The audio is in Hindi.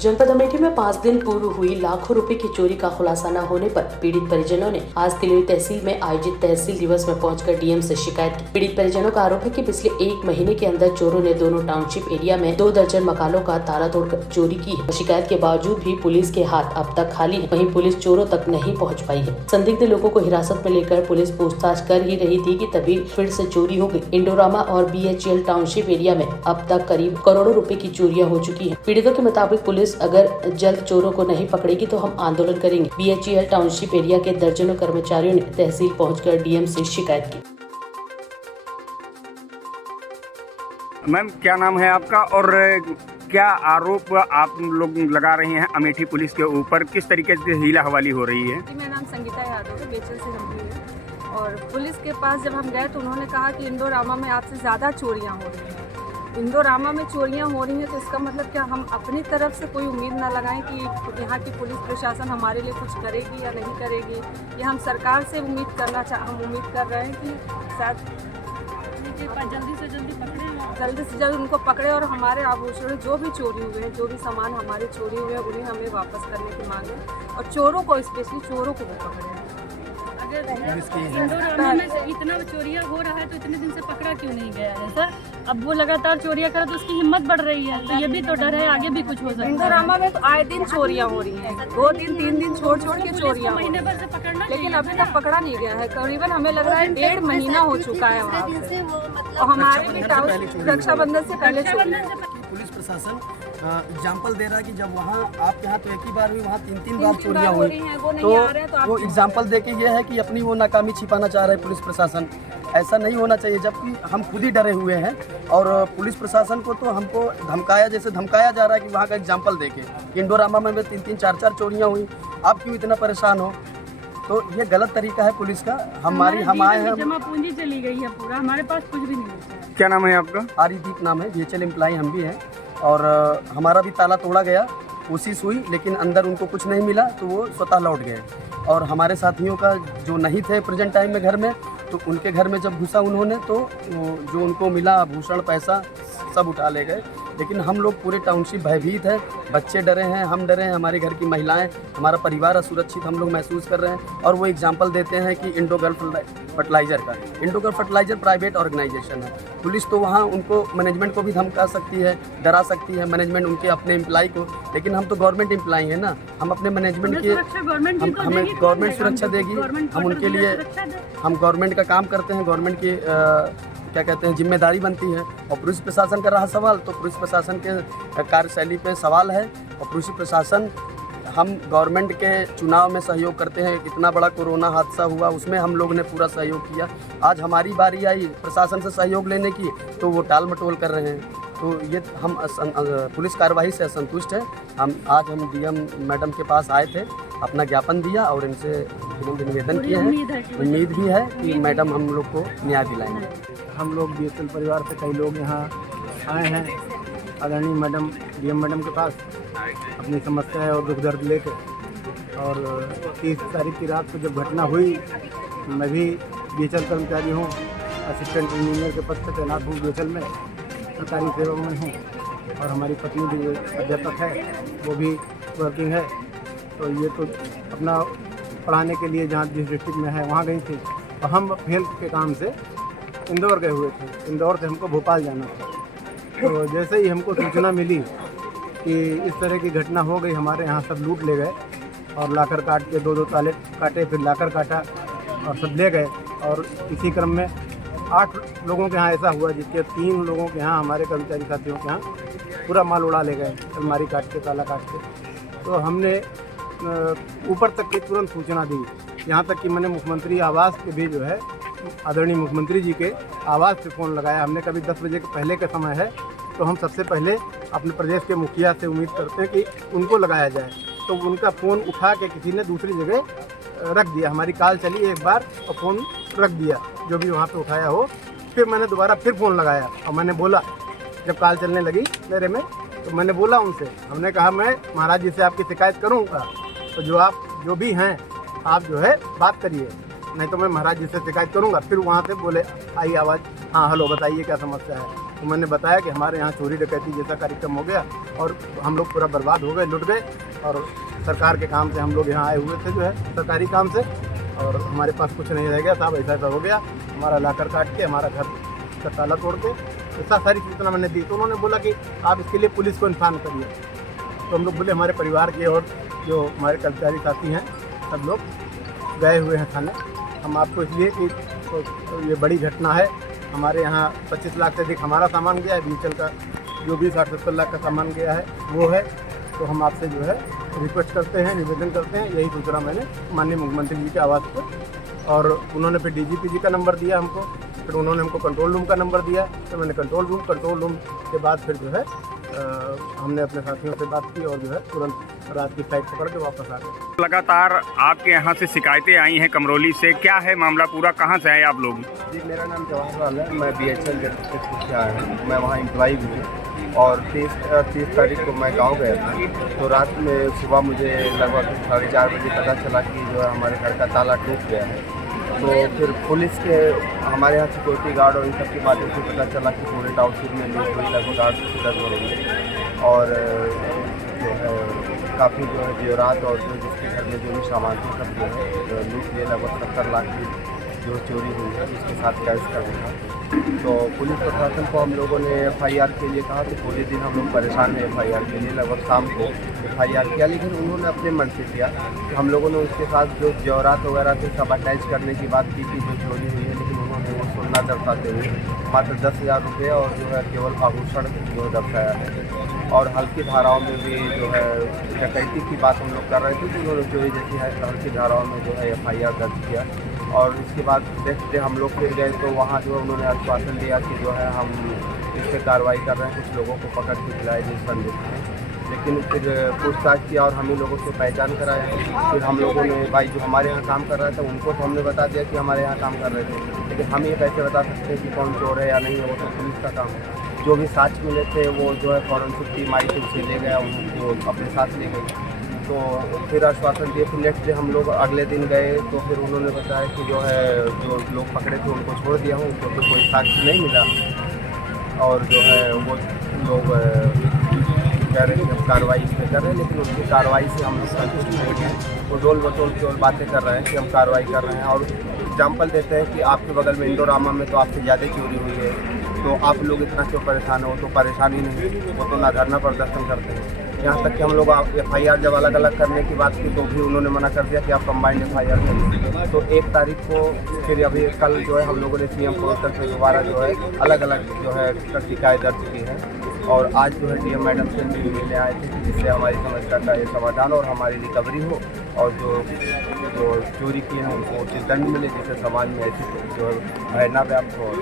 जनपद अमेठी में 5 दिन पूर्व हुई लाखों रुपए की चोरी का खुलासा न होने पर पीड़ित परिजनों ने आज तिलोरी तहसील में आयोजित तहसील दिवस में पहुंचकर डीएम से शिकायत की। पीड़ित परिजनों का आरोप है कि पिछले 1 महीने के अंदर चोरों ने दोनों टाउनशिप एरिया में 2 दर्जन मकानों का ताला तोड़कर चोरी की है। शिकायत के बावजूद भी पुलिस के हाथ अब तक खाली है, वहीं पुलिस चोरों तक नहीं पहुँच पाई है। संदिग्ध लोगों को हिरासत में लेकर पुलिस पूछताछ कर ही रही थी कि तभी फिर से चोरी हो गई। इंडोरामा और BHEL टाउनशिप एरिया में अब तक करीब करोड़ों रुपए की चोरियां हो चुकी हैं। पीड़ितों के मुताबिक पुलिस अगर जल्द चोरों को नहीं पकड़ेगी तो हम आंदोलन करेंगे। BHEL टाउनशिप एरिया के दर्जनों कर्मचारियों ने तहसील पहुंचकर डीएम से शिकायत की। मैम, क्या नाम है आपका और क्या आरोप आप लोग लगा रहे हैं अमेठी पुलिस के ऊपर, किस तरीके से हीला हवाली हो रही है? मेरा नाम संगीता यादव है, बेचल से हम भी हैं। और पुलिस के पास जब हम गए तो उन्होंने कहा कि इंडोरामा में आपसे ज़्यादा चोरियां हो रही हैं। इंडोरामा में चोरियां हो रही हैं तो इसका मतलब क्या हम अपनी तरफ से कोई उम्मीद ना लगाएं कि यहाँ की पुलिस प्रशासन हमारे लिए कुछ करेगी या नहीं करेगी। या हम सरकार से हम उम्मीद कर रहे हैं कि शायद जल्दी से जल्द उनको पकड़े और हमारे आभूषण जो भी चोरी हुए हैं, जो भी सामान हमारे चोरी हुए हैं, उन्हें हमें वापस करने की मांग है। और चोरों को, स्पेशली चोरों को भी पकड़े। अगर इंडोरामा में इतना चोरियां हो रहा है तो इतने दिन से पकड़ा क्यों नहीं गया है सर? अब वो लगातार चोरियां करे तो उसकी हिम्मत बढ़ रही है, तो ये भी तो डर है आगे भी कुछ हो सकता है। इंडोरामा में तो आए दिन चोरियां हो रही हैं, 2 दिन 3 दिन छोड़ के चोरियां, महीने भर से पकड़ना, लेकिन अभी तक पकड़ा नहीं गया है। करीबन हमें लग रहा है 1.5 महीना हो चुका है वहाँ से। और हमारे भी रक्षाबंधन से पहले पुलिस प्रशासन एग्जाम्पल दे रहा है कि जब वहाँ आपके यहाँ तो एक ही बार हुई, वहाँ 3 बार चोरियाँ हुई, तो वो एग्जाम्पल दे के ये है कि अपनी वो नाकामी छिपाना चाह रहे हैं पुलिस प्रशासन। ऐसा नहीं होना चाहिए, जबकि हम खुद ही डरे हुए हैं। और पुलिस प्रशासन को तो हमको धमकाया जा रहा है कि वहाँ का एग्जाम्पल दे के इंडोरामा में 3-3, 4-4 चोरियाँ हुई, आप क्यों इतना परेशान हो? तो ये गलत तरीका है पुलिस का। हम आए हैं, जमा पूंजी चली गई है पूरा, हमारे पास कुछ भी नहीं है। क्या नाम है आपका? आरिदीप नाम है, BHEL एम्प्लॉई हम भी हैं। और हमारा भी ताला तोड़ा गया, कोशिश हुई, लेकिन अंदर उनको कुछ नहीं मिला तो वो स्वतः लौट गए। और हमारे साथियों का जो नहीं थे प्रेजेंट टाइम में घर में, तो उनके घर में जब घुसा उन्होंने तो जो उनको मिला आभूषण, पैसा सब उठा ले गए। लेकिन हम लोग पूरे टाउनशिप भयभीत है, बच्चे डरे हैं, हम डरे हैं, हमारे घर की महिलाएं, हमारा परिवार असुरक्षित हम लोग महसूस कर रहे हैं। और वो एग्जाम्पल देते हैं कि इंडोगल फर्टिलाइजर का, इंडोगल फर्टिलाइजर प्राइवेट ऑर्गेनाइजेशन है। पुलिस तो वहाँ उनको मैनेजमेंट को भी धमका सकती है, डरा सकती है मैनेजमेंट उनके अपने एम्प्लॉय को, लेकिन हम तो गवर्नमेंट एम्प्लॉय हैं ना। हम अपने मैनेजमेंट की हमें गवर्नमेंट सुरक्षा देगी, हम उनके लिए हम गवर्नमेंट का काम करते हैं, गवर्नमेंट की क्या कहते हैं जिम्मेदारी बनती है। और पुलिस प्रशासन का रहा सवाल, तो पुलिस प्रशासन के कार्यशैली पे सवाल है। और पुलिस प्रशासन, हम गवर्नमेंट के चुनाव में सहयोग करते हैं। इतना बड़ा कोरोना हादसा हुआ, उसमें हम लोग ने पूरा सहयोग किया। आज हमारी बारी आई प्रशासन से सहयोग लेने की, तो वो टाल मटोल कर रहे हैं। तो ये हम पुलिस कार्रवाई से असंतुष्ट हैं। हम DM मैडम के पास आए थे, अपना ज्ञापन दिया और इनसे निवेदन किए हैं। उम्मीद भी है कि मैडम हम लोग को न्याय दिलाएंगे। हम लोग BHEL परिवार से कई लोग यहाँ आए हैं आदरणीय मैडम DM मैडम के पास अपनी समस्या और दुख दर्द लेके। और 30 तारीख की रात को जब घटना हुई, मैं भी BHEL कर्मचारी हूँ, असिस्टेंट इंजीनियर के पद पर तैनात हूँ BHEL में, सरकारी सेवा में हूँ। और हमारी पत्नी भी अध्यापक है, वो भी वर्किंग है। तो ये तो अपना पढ़ाने के लिए जहाँ जिस डिस्ट्रिक्ट में है वहाँ गई थी। और हम हेल्थ के काम से इंदौर गए हुए थे, इंदौर से हमको भोपाल जाना था। तो जैसे ही हमको सूचना मिली कि इस तरह की घटना हो गई, हमारे यहाँ सब लूट ले गए और लाकर काट के 2-2 ताले काटे, फिर लाकर काटा और सब ले गए। और इसी क्रम में 8 लोगों के यहाँ ऐसा हुआ जिसके 3 लोगों के यहाँ, हमारे कर्मचारी साथियों के यहाँ पूरा माल उड़ा ले गए, अलमारी काट के, ताला काट के। तो हमने ऊपर तक की तुरंत सूचना दी, यहाँ तक कि मैंने मुख्यमंत्री आवास के भी जो है, आदरणीय मुख्यमंत्री जी के आवास से फ़ोन लगाया। हमने कभी 10 बजे के पहले का समय है, तो हम सबसे पहले अपने प्रदेश के मुखिया से उम्मीद करते हैं कि उनको लगाया जाए। तो उनका फ़ोन उठा के किसी ने दूसरी जगह रख दिया। हमारी कॉल चली एक बार और फ़ोन रख दिया, जो भी वहाँ पे उठाया हो। फिर मैंने दोबारा फिर फ़ोन लगाया और मैंने बोला, जब कॉल चलने लगी मेरे में, तो मैंने बोला उनसे, हमने कहा मैं महाराज जी से आपकी शिकायत करूँगा, तो जो भी हैं आप जो है बात करिए, नहीं तो मैं महाराज जी से शिकायत करूँगा। फिर वहाँ से बोले आई आवाज़, हाँ हेलो बताइए क्या समस्या है। तो मैंने बताया कि हमारे यहाँ चोरी डकैती जैसा कार्यक्रम हो गया और हम लोग पूरा बर्बाद हो गए, लुट गए, और सरकार के काम से हम लोग यहाँ आए हुए थे, जो है सरकारी काम से, और हमारे पास कुछ नहीं रह गया साहब, ऐसा हो गया, हमारा लाकर काट के, हमारा घर का ताला तोड़ के, ऐसा सारी सूचना मैंने दी। तो उन्होंने बोला कि आप इसके लिए पुलिस को इन्फॉर्म करिए। तो हम लोग बोले हमारे परिवार के और जो हमारे कर्मचारी साथी हैं सब लोग गए हुए हैं थाने। हम आपको इसलिए कि तो ये बड़ी घटना है, हमारे यहाँ 25 लाख से अधिक हमारा सामान गया है, बीएचएल का जो भी 60-70 लाख का सामान गया है वो है। तो हम आपसे जो है रिक्वेस्ट करते हैं, निवेदन करते हैं, यही सूचना मैंने माननीय मुख्यमंत्री जी के आवास पर, और उन्होंने फिर डीजीपी जी का नंबर दिया हमको, फिर उन्होंने हमको कंट्रोल रूम का नंबर दिया, तो मैंने कंट्रोल रूम के बाद फिर जो है हमने अपने साथियों से बात की और जो है तुरंत रात की फ्लाइट पकड़ के वापस आ गए। लगातार आपके यहाँ से शिकायतें आई हैं कमरौली से, क्या है मामला पूरा, कहाँ से आए आप लोग? जी, मेरा नाम जवाहरलाल है, मैं BHL से आया हूँ, मैं वहाँ एम्प्लॉई भी हूँ, और 30 तारीख को मैं गांव गया था। तो रात में सुबह मुझे लगभग 4:30 बजे पता चला कि जो है हमारे घर का ताला टूट गया है। तो फिर पुलिस के हमारे यहाँ सिक्योरिटी गार्ड और इन सब के माध्यम से पता चला कि पूरे टाउनशिप में लूट हुई, लगभग 8 से 10 करोड़, और जो है काफ़ी जो है जेवरात और जो जिसके घर में जो भी सामान थे सब जो है लूट लिए, लगभग 70 लाख की जो चोरी हुई है, उसके साथ कैश का था। तो पुलिस प्रशासन को हम लोगों ने FIR के लिए कहा, तो पूरे दिन हम लोग परेशान हैं FIR के लिए। लगभग शाम को FIR किया, लेकिन उन्होंने अपने मन से किया। तो हम लोगों ने उसके साथ जो जेवरात वगैरह थे सब अटैच करने की बात की थी जो चोरी हुई है, लेकिन उन्होंने वो सुनना दर्शाते हुए मात्र 10,000 रुपये और जो है केवल आभूषण जो दर्शाया है। और हल्की धाराओं में भी जो है डकैती की बात हम लोग कर रहे थे, तो उन्होंने चोरी जैसी है हल्की धाराओं में जो है FIR दर्ज किया। और इसके बाद देखते हम लोग फिर गए, तो वहाँ जो उन्होंने आश्वासन दिया कि जो है हम इस पर कार्रवाई कर रहे हैं, कुछ लोगों को पकड़ के खिलाए जिस संदेश में। लेकिन फिर पूछताछ किया और हम ही लोगों से पहचान कराया। फिर हम लोगों ने भाई जो हमारे यहाँ काम कर रहा था उनको तो हमने बता दिया कि हमारे यहाँ काम कर रहे थे, लेकिन हम ये कैसे बता सकते हैं कि कौन चोर है या नहीं है, वो तो पुलिस का काम है। जो भी साक्ष्य मिले थे वो जो है फॉरेंसिक टीम आई थी, उसे ले गया, उनको अपने साथ ले गई। तो फिर आश्वासन दिए। फिर नेक्स्ट डे हम लोग अगले दिन गए, तो फिर उन्होंने बताया कि जो है जो लोग पकड़े थे उनको छोड़ दिया हूँ, उनको तो कोई साक्ष्य नहीं मिला, और जो है वो लोग कह रहे हैं कि हम कार्रवाई इस पर कर रहे हैं, लेकिन उनकी कार्रवाई से हम लोग संतुष्ट नहीं हैं। वो डोल बटोल केवल बातें कर रहे हैं कि हम कार्रवाई कर रहे हैं, और एग्जाम्पल देते हैं कि आपके बगल में इंडोरामा में तो आपसे ज़्यादा चोरी हुई है, तो आप लोग इतना क्यों परेशान हो? तो परेशानी नहीं, वो तो ना धरना प्रदर्शन करते हैं। यहाँ तक कि हम लोग FIR जब अलग अलग करने की बात की तो भी उन्होंने मना कर दिया कि आप कंबाइंड FIR करें। तो 1 तारीख को फिर अभी कल जो है हम लोगों ने CM को तरफ से दोबारा जो है अलग अलग जो है शिकायत दर्ज की है, और आज जो है DM मैडम से मिलने आए थे जिससे हमारी समस्या का ये समाधान और हमारी रिकवरी हो, और जो चोरी की है उनको उचित दंड मिले, जिससे समाज में ऐसी जो है न व्याप्त हो।